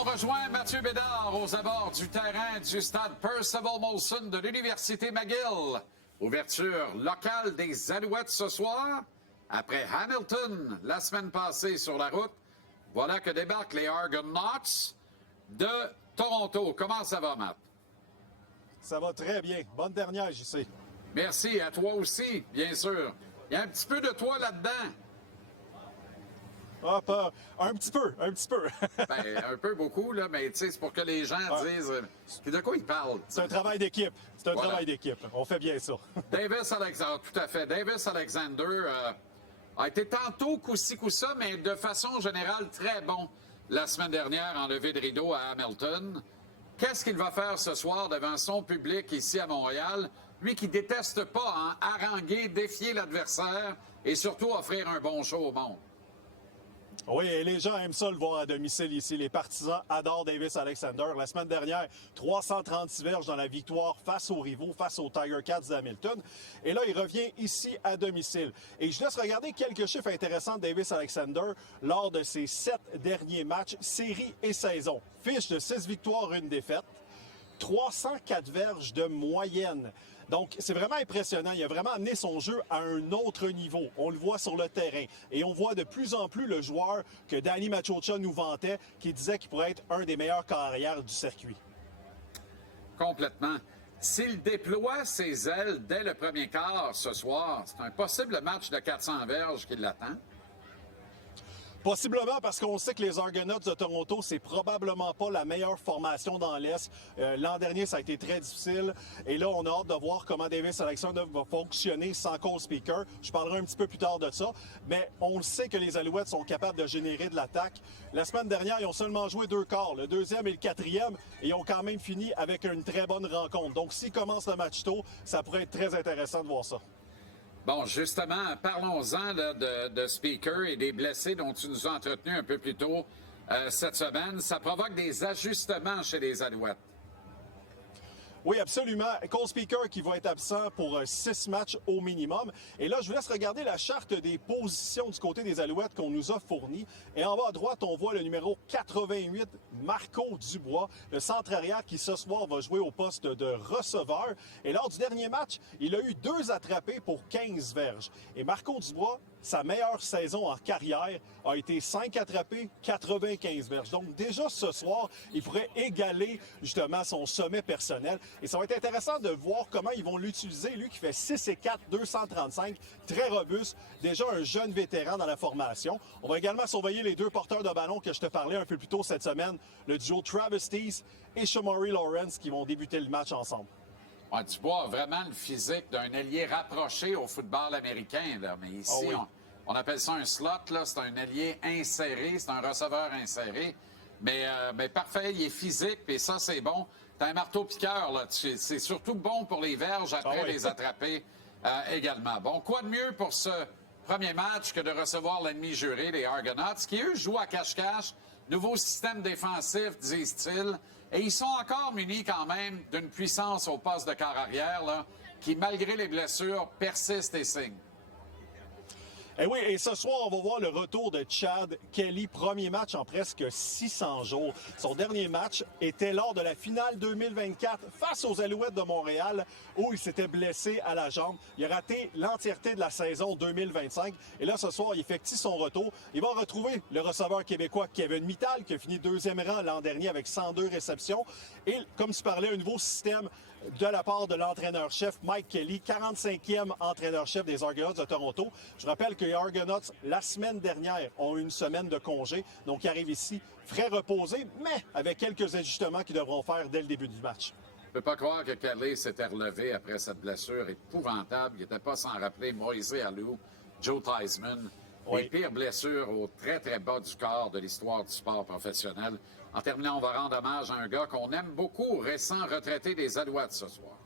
On rejoint Mathieu Bédard aux abords du terrain du stade Percival Molson de l'Université McGill. Ouverture locale des Alouettes ce soir. Après Hamilton la semaine passée sur la route, voilà que débarquent les Argonauts de Toronto. Comment ça va, Matt? Ça va très bien. Bonne dernière, JC. Merci, à toi aussi, bien sûr. Il y a un petit peu de toi là-dedans. Hop, un petit peu. Ben, un peu beaucoup, là, mais tu sais, c'est pour que les gens disent de quoi ils parlent. C'est un travail d'équipe. Travail d'équipe. On fait bien ça. Davis Alexander, tout à fait. Davis Alexander a été tantôt coup-ci, coup-ça, mais de façon générale très bon la semaine dernière en levée de rideau à Hamilton. Qu'est-ce qu'il va faire ce soir devant son public ici à Montréal? Lui qui déteste pas haranguer, défier l'adversaire et surtout offrir un bon show au monde. Oui, et les gens aiment ça le voir à domicile ici. Les partisans adorent Davis Alexander. La semaine dernière, 336 verges dans la victoire face aux rivaux, face aux Tiger Cats d'Hamilton. Et là, il revient ici à domicile. Et je laisse regarder quelques chiffres intéressants de Davis Alexander lors de ses 7 derniers matchs, série et saison. Fiche de 6 victoires, 1 défaite. 304 verges de moyenne. Donc, c'est vraiment impressionnant. Il a vraiment amené son jeu à un autre niveau. On le voit sur le terrain. Et on voit de plus en plus le joueur que Danny Machocha nous vantait, qui disait qu'il pourrait être un des meilleurs carrières du circuit. Complètement. S'il déploie ses ailes dès le premier quart ce soir, c'est un possible match de 400 verges qui l'attend. Possiblement parce qu'on sait que les Argonauts de Toronto, c'est probablement pas la meilleure formation dans l'Est. L'an dernier, ça a été très difficile. Et là, on a hâte de voir comment Davis Alexander va fonctionner sans Cole Speaker. Je parlerai un petit peu plus tard de ça. Mais on le sait que les Alouettes sont capables de générer de l'attaque. La semaine dernière, ils ont seulement joué 2 quarts, le deuxième et le quatrième. Et ils ont quand même fini avec une très bonne rencontre. Donc, s'ils commencent le match tôt, ça pourrait être très intéressant de voir ça. Bon, justement, parlons-en là, de Speaker et des blessés dont tu nous as entretenu un peu plus tôt cette semaine. Ça provoque des ajustements chez les Alouettes. Oui, absolument. Cole Speaker qui va être absent pour 6 matchs au minimum. Et là, je vous laisse regarder la charte des positions du côté des Alouettes qu'on nous a fournie. Et en bas à droite, on voit le numéro 88, Marco Dubois, le centre arrière qui ce soir va jouer au poste de receveur. Et lors du dernier match, il a eu 2 attrapés pour 15 verges. Et Marco Dubois, sa meilleure saison en carrière a été 5 attrapés, 95 verges. Donc déjà ce soir, il pourrait égaler justement son sommet personnel. Et ça va être intéressant de voir comment ils vont l'utiliser. Lui qui fait 6 et 4, 235, très robuste, déjà un jeune vétéran dans la formation. On va également surveiller les 2 porteurs de ballon que je te parlais un peu plus tôt cette semaine, le duo Travis Tees et Shamari Lawrence qui vont débuter le match ensemble. Ouais, tu vois vraiment le physique d'un ailier rapproché au football américain. Là. Mais ici, on appelle ça un slot. Là. C'est un ailier inséré, c'est un receveur inséré. Mais parfait, il est physique, et ça, c'est bon. T'as un marteau-piqueur, là. C'est surtout bon pour les verges après les attraper également. Bon, quoi de mieux pour ce premier match que de recevoir l'ennemi juré, les Argonauts, qui, eux, jouent à cache-cache. Nouveau système défensif, disent-ils. Et ils sont encore munis quand même d'une puissance au poste de quart arrière, là, qui, malgré les blessures, persiste et signe. Et oui, et ce soir, on va voir le retour de Chad Kelly, premier match en presque 600 jours. Son dernier match était lors de la finale 2024 face aux Alouettes de Montréal, où il s'était blessé à la jambe. Il a raté l'entièreté de la saison 2025. Et là, ce soir, il effectue son retour. Il va retrouver le receveur québécois Kevin Mittal, qui a fini 2e rang l'an dernier avec 102 réceptions. Et comme tu parlais, un nouveau système de la part de l'entraîneur-chef Mike Kelly, 45e entraîneur-chef des Argonauts de Toronto. Je rappelle que les Argonauts, la semaine dernière, ont eu une semaine de congé. Donc, ils arrivent ici frais reposés, mais avec quelques ajustements qu'ils devront faire dès le début du match. Je ne peux pas croire que Kelly s'était relevé après cette blessure épouvantable. Il n'était pas sans rappeler Moïse Alou, Joe Theismann. Les pires blessures au très, très bas du corps de l'histoire du sport professionnel. En terminant, on va rendre hommage à un gars qu'on aime beaucoup, récent retraité des Alouettes ce soir.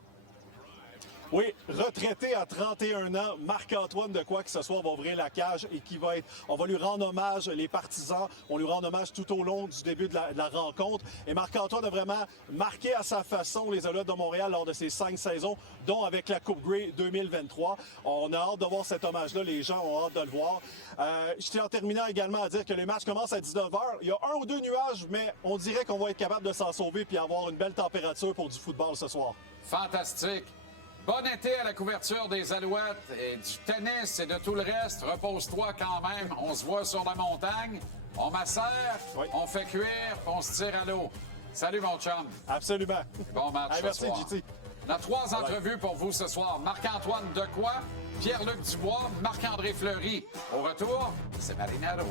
Oui, retraité à 31 ans, Marc-Antoine Dequoy, que ce soir, va ouvrir la cage et qui va être... On va lui rendre hommage, les partisans, on lui rend hommage tout au long du début de la rencontre. Et Marc-Antoine a vraiment marqué à sa façon les Alouettes de Montréal lors de ses 5 saisons, dont avec la Coupe Grey 2023. On a hâte de voir cet hommage-là, les gens ont hâte de le voir. Je tiens en terminant également à dire que les matchs commencent à 19h. Il y a 1 ou 2 nuages, mais on dirait qu'on va être capable de s'en sauver puis avoir une belle température pour du football ce soir. Fantastique. Bon été à la couverture des Alouettes et du tennis et de tout le reste. Repose-toi quand même. On se voit sur la montagne. On macère, on fait cuire, on se tire à l'eau. Salut, mon chum. Absolument. Bon match Merci, ce soir. JT. On a 3 entrevues pour vous ce soir. Marc-Antoine Dequoy, Pierre-Luc Dubois, Marc-André Fleury. Au retour, c'est Marinaro.